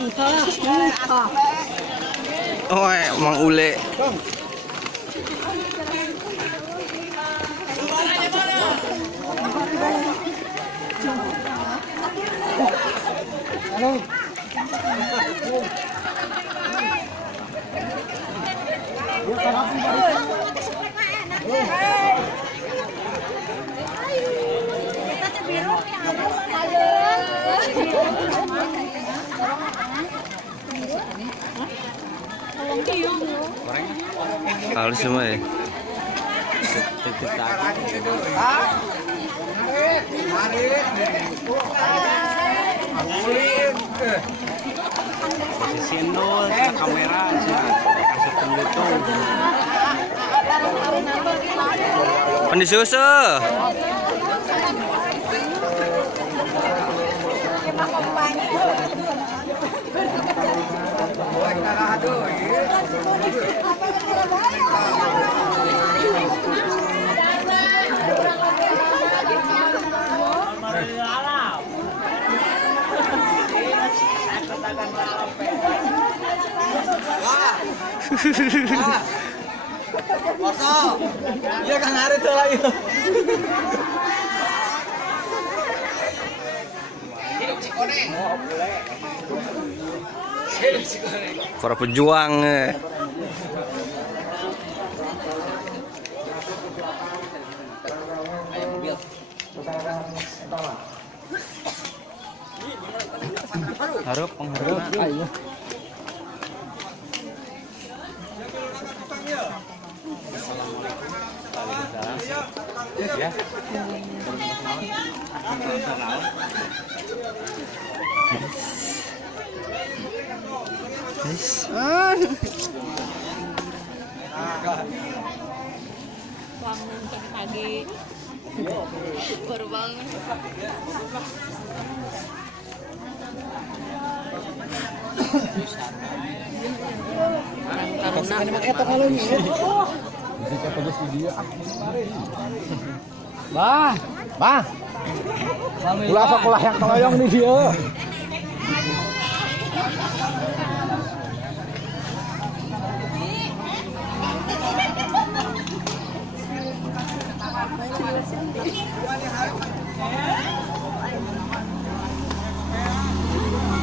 Oh, Mang Ule. Halus semua ya. Posisi endol, kamera, kasih pengutung. Mandi susu. Iya Kang Arit lagi. Para pejuang. Harap penghargaan. Ya. Bangun pagi baru bangun. Bah, bah. Ulah sekolah yang keloyong nih dia.